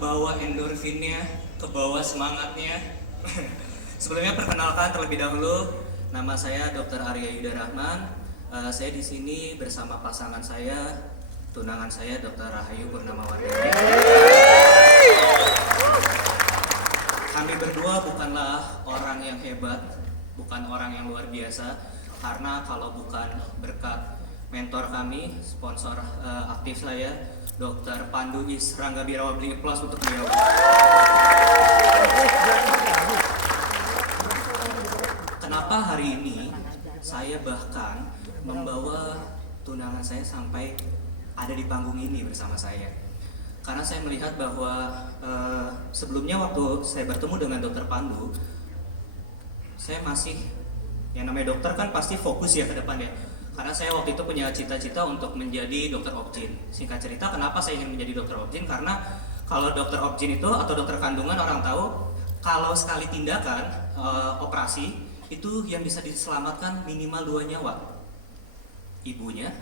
kebawa endorfinnya, kebawa semangatnya. Sebelumnya perkenalkan terlebih dahulu, nama saya Dr. Arya Yuda Rahman. Saya di sini bersama pasangan saya, tunangan saya Dr. Rahayu Purnamawardhani. Kami berdua bukanlah orang yang hebat, bukan orang yang luar biasa, karena kalau bukan berkat mentor kami, sponsor aktif saya, Dr. Pandu Is Rangga Birawa, beli plus untuk beliau. Kenapa hari ini saya bahkan membawa tunangan saya sampai ada di panggung ini bersama saya? Karena saya melihat bahwa sebelumnya waktu saya bertemu dengan Dr. Pandu, saya masih, yang namanya dokter kan pasti fokus ya ke depan ya. Karena saya waktu itu punya cita-cita untuk menjadi dokter objin. Singkat cerita, kenapa saya ingin menjadi dokter objin? Karena kalau dokter objin itu atau dokter kandungan, orang tahu kalau sekali tindakan operasi itu yang bisa diselamatkan minimal 2 nyawa, ibunya,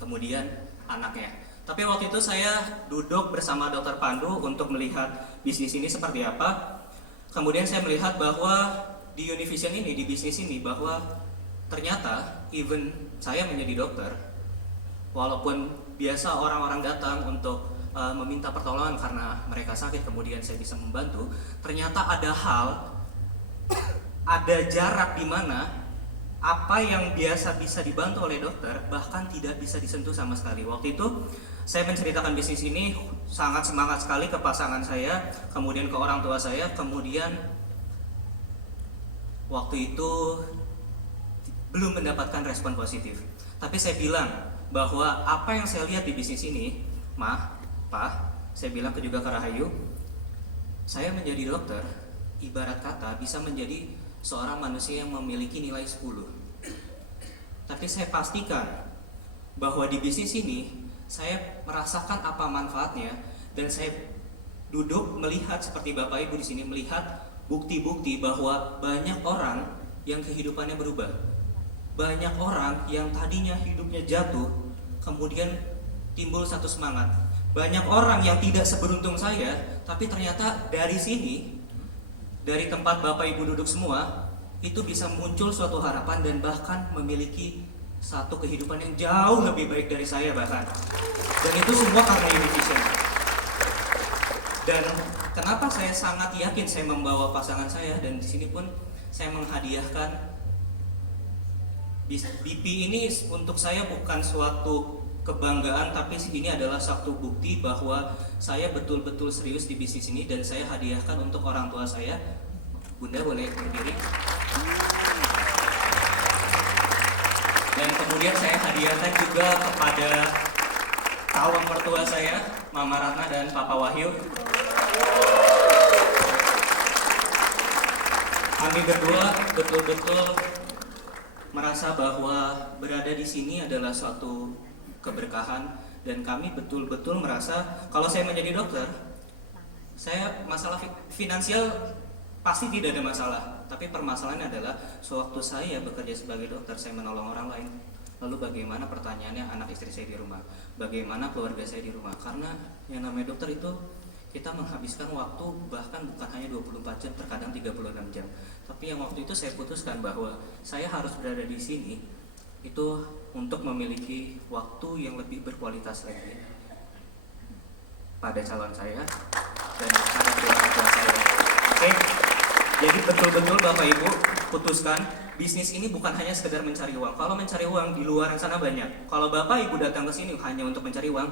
kemudian anaknya. Tapi waktu itu saya duduk bersama dokter Pandu untuk melihat bisnis ini seperti apa. Kemudian saya melihat bahwa di Univision ini, di bisnis ini, bahwa ternyata even saya menjadi dokter, walaupun biasa orang-orang datang untuk meminta pertolongan karena mereka sakit, kemudian saya bisa membantu, ternyata ada hal, ada jarak di mana apa yang biasa bisa dibantu oleh dokter bahkan tidak bisa disentuh sama sekali. Waktu itu saya menceritakan bisnis ini sangat semangat sekali ke pasangan saya, kemudian ke orang tua saya, kemudian waktu itu belum mendapatkan respon positif. Tapi saya bilang bahwa apa yang saya lihat di bisnis ini, Ma, Pa, saya bilang juga ke Rahayu, saya menjadi dokter ibarat kata bisa menjadi seorang manusia yang memiliki nilai 10. Tapi saya pastikan bahwa di bisnis ini saya merasakan apa manfaatnya, dan saya duduk melihat seperti Bapak Ibu di sini melihat bukti-bukti bahwa banyak orang yang kehidupannya berubah. Banyak orang yang tadinya hidupnya jatuh, kemudian timbul satu semangat. Banyak orang yang tidak seberuntung saya, tapi ternyata dari sini, dari tempat Bapak Ibu duduk semua, itu bisa muncul suatu harapan dan bahkan memiliki satu kehidupan yang jauh lebih baik dari saya bahkan. Dan itu semua karena Univision. Dan kenapa saya sangat yakin saya membawa pasangan saya, dan di sini pun saya menghadiahkan BP ini untuk saya bukan suatu kebanggaan, tapi ini adalah satu bukti bahwa saya betul-betul serius di bisnis ini, dan saya hadiahkan untuk orang tua saya. Bunda boleh berdiri. Dan kemudian saya hadiahkan juga kepada calon mertua saya, Mama Ratna dan Papa Wahyu. Kami berdua betul-betul merasa bahwa berada di sini adalah suatu keberkahan, dan kami betul-betul merasa kalau saya menjadi dokter, saya masalah finansial pasti tidak ada masalah, tapi permasalahannya adalah sewaktu saya bekerja sebagai dokter, saya menolong orang lain. Lalu bagaimana, pertanyaannya, anak istri saya di rumah, bagaimana keluarga saya di rumah? Karena yang namanya dokter itu kita menghabiskan waktu bahkan bukan hanya 24 jam, terkadang 36 jam. Tapi yang waktu itu saya putuskan bahwa saya harus berada di sini itu untuk memiliki waktu yang lebih berkualitas lagi pada calon saya dan pada keluarga saya. Oke? Jadi betul-betul Bapak Ibu putuskan, bisnis ini bukan hanya sekedar mencari uang. Kalau mencari uang di luar sana banyak. Kalau Bapak Ibu datang ke sini hanya untuk mencari uang,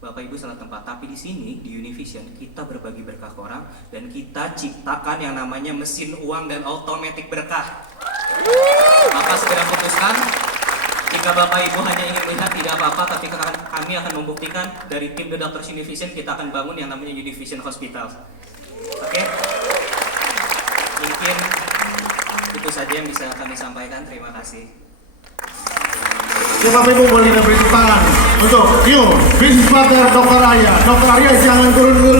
Bapak Ibu salah tempat. Tapi di sini di Univision kita berbagi berkah ke orang, dan kita ciptakan yang namanya mesin uang dan otomatis berkah. Maka segera putuskan. Jika Bapak Ibu hanya ingin melihat, tidak apa-apa, tapi kami akan membuktikan dari tim The Doctors Univision, kita akan bangun yang namanya Univision Hospital. Oke? Mungkin itu saja yang bisa kami sampaikan. Terima kasih. Ya, Bapak Ibu boleh beri tepuk tangan untuk new business partner Dr. Arya. Dr. Arya jangan turun-turun.